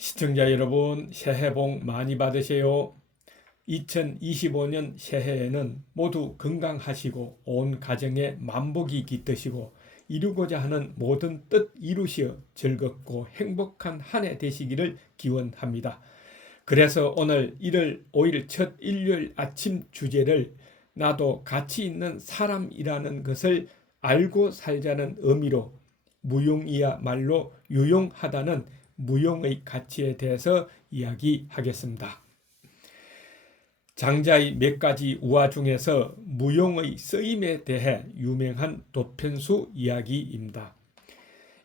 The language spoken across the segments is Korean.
시청자 여러분, 새해 복 많이 받으세요. 2025년 새해에는 모두 건강하시고 온 가정에 만복이 깃드시고 이루고자 하는 모든 뜻 이루시어 즐겁고 행복한 한 해 되시기를 기원합니다. 그래서 오늘 1월 5일 첫 일요일 아침 주제를 나도 가치 있는 사람이라는 것을 알고 살자는 의미로 무용이야말로 유용하다는 무용의 가치에 대해서 이야기하겠습니다. 장자의 몇 가지 우화 중에서 무용의 쓰임에 대해 유명한 도편수 이야기입니다.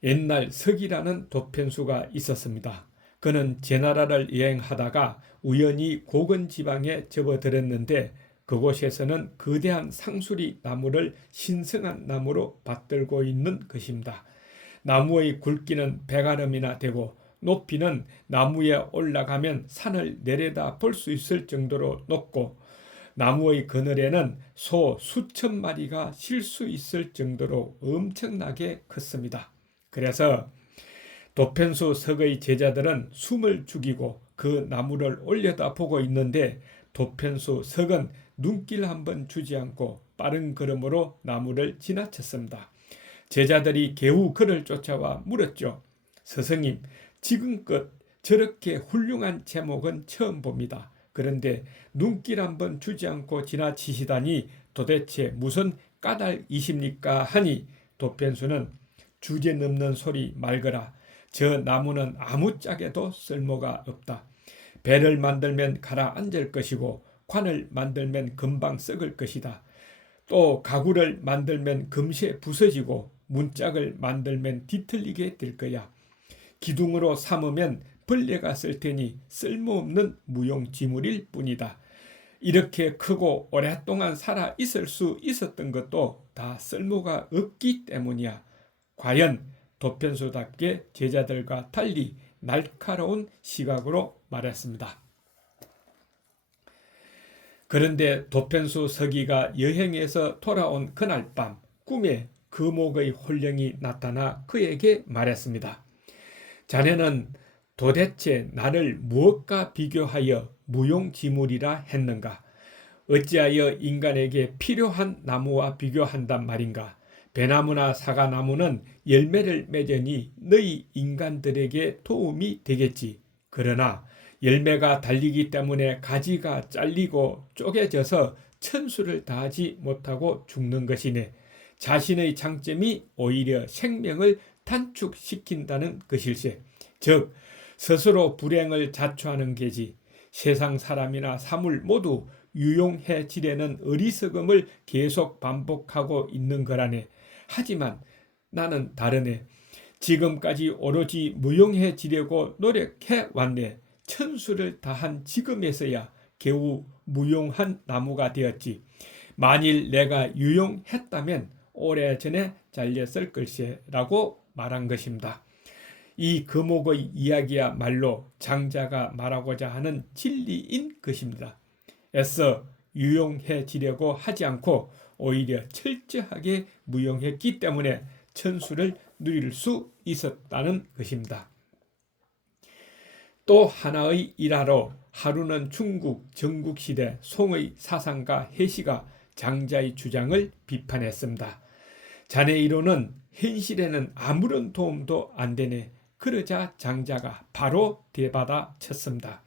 옛날 석이라는 도편수가 있었습니다. 그는 제나라를 여행하다가 우연히 고건 지방에 접어들었는데 그곳에서는 거대한 상수리 나무를 신성한 나무로 받들고 있는 것입니다. 나무의 굵기는 100아름이나 되고 높이는 나무에 올라가면 산을 내려다 볼 수 있을 정도로 높고 나무의 그늘에는 소 수천 마리가 쉴 수 있을 정도로 엄청나게 컸습니다. 그래서 도편수 석의 제자들은 숨을 죽이고 그 나무를 올려다보고 있는데 도편수 석은 눈길 한번 주지 않고 빠른 걸음으로 나무를 지나쳤습니다. 제자들이 겨우 그를 쫓아와 물었죠. 스승님, 지금껏 저렇게 훌륭한 제목은 처음 봅니다. 그런데 눈길 한번 주지 않고 지나치시다니 도대체 무슨 까닭이십니까? 하니 도편수는 주제넘는 소리 말거라. 저 나무는 아무짝에도 쓸모가 없다. 배를 만들면 가라앉을 것이고 관을 만들면 금방 썩을 것이다. 또 가구를 만들면 금세 부서지고 문짝을 만들면 뒤틀리게 될 거야. 기둥으로 삼으면 벌레가 쓸 테니 쓸모없는 무용지물일 뿐이다. 이렇게 크고 오랫동안 살아 있을 수 있었던 것도 다 쓸모가 없기 때문이야. 과연 도편수답게 제자들과 달리 날카로운 시각으로 말했습니다. 그런데 도편수 서기가 여행에서 돌아온 그날 밤 꿈에 거목의 홀령이 나타나 그에게 말했습니다. 자네는 도대체 나를 무엇과 비교하여 무용지물이라 했는가? 어찌하여 인간에게 필요한 나무와 비교한단 말인가? 배나무나 사과나무는 열매를 맺으니 너희 인간들에게 도움이 되겠지. 그러나 열매가 달리기 때문에 가지가 잘리고 쪼개져서 천수를 다하지 못하고 죽는 것이네. 자신의 장점이 오히려 생명을 단축시킨다는 것일세. 즉 스스로 불행을 자초하는 게지. 세상 사람이나 사물 모두 유용해지려는 어리석음을 계속 반복하고 있는 거라네. 하지만 나는 다르네. 지금까지 오로지 무용해지려고 노력해 왔네. 천수를 다한 지금에서야 겨우 무용한 나무가 되었지. 만일 내가 유용했다면 오래전에 잘렸을 걸세 라고 말한 것입니다. 이 거목의 이야기야말로 장자가 말하고자 하는 진리인 것입니다. 애써 유용해지려고 하지 않고 오히려 철저하게 무용했기 때문에 천수를 누릴 수 있었다는 것입니다. 또 하나의 일화로 하루는 중국 전국시대 송의 사상가 해시가 장자의 주장을 비판했습니다. 자네 이론은 현실에는 아무런 도움도 안 되네. 그러자 장자가 바로 대받아 쳤습니다.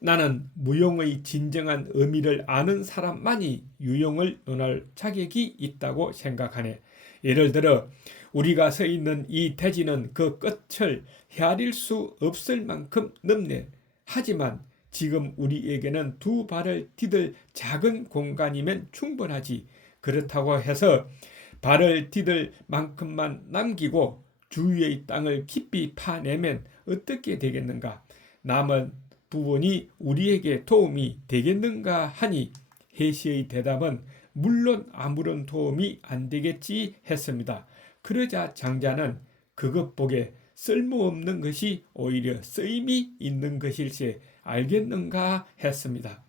나는 무용의 진정한 의미를 아는 사람만이 유용을 논할 자격이 있다고 생각하네. 예를 들어 우리가 서 있는 이 대지는 그 끝을 헤아릴 수 없을 만큼 넓네. 하지만 지금 우리에게는 두 발을 디딜 작은 공간이면 충분하지. 그렇다고 해서 발을 디딜 만큼만 남기고 주위의 땅을 깊이 파내면 어떻게 되겠는가? 남은 부분이 우리에게 도움이 되겠는가 하니 해시의 대답은 물론 아무런 도움이 안 되겠지 했습니다. 그러자 장자는 그것 보게 쓸모없는 것이 오히려 쓰임이 있는 것일세 알겠는가 했습니다.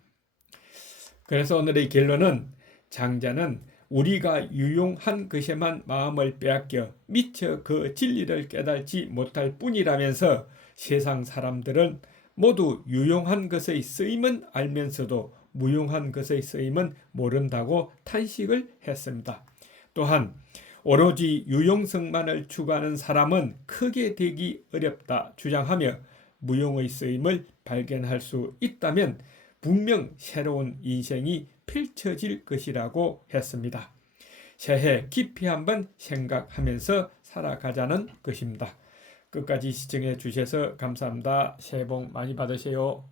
그래서 오늘의 결론은 장자는 우리가 유용한 것에만 마음을 빼앗겨 미처 그 진리를 깨달지 못할 뿐이라면서 세상 사람들은 모두 유용한 것의 쓰임은 알면서도 무용한 것의 쓰임은 모른다고 탄식을 했습니다. 또한 오로지 유용성만을 추구하는 사람은 크게 되기 어렵다 주장하며 무용의 쓰임을 발견할 수 있다면 분명 새로운 인생이 펼쳐질 것이라고 했습니다. 새해 깊이 한번 생각하면서 살아가자는 것입니다. 끝까지 시청해 주셔서 감사합니다. 새해 복 많이 받으세요.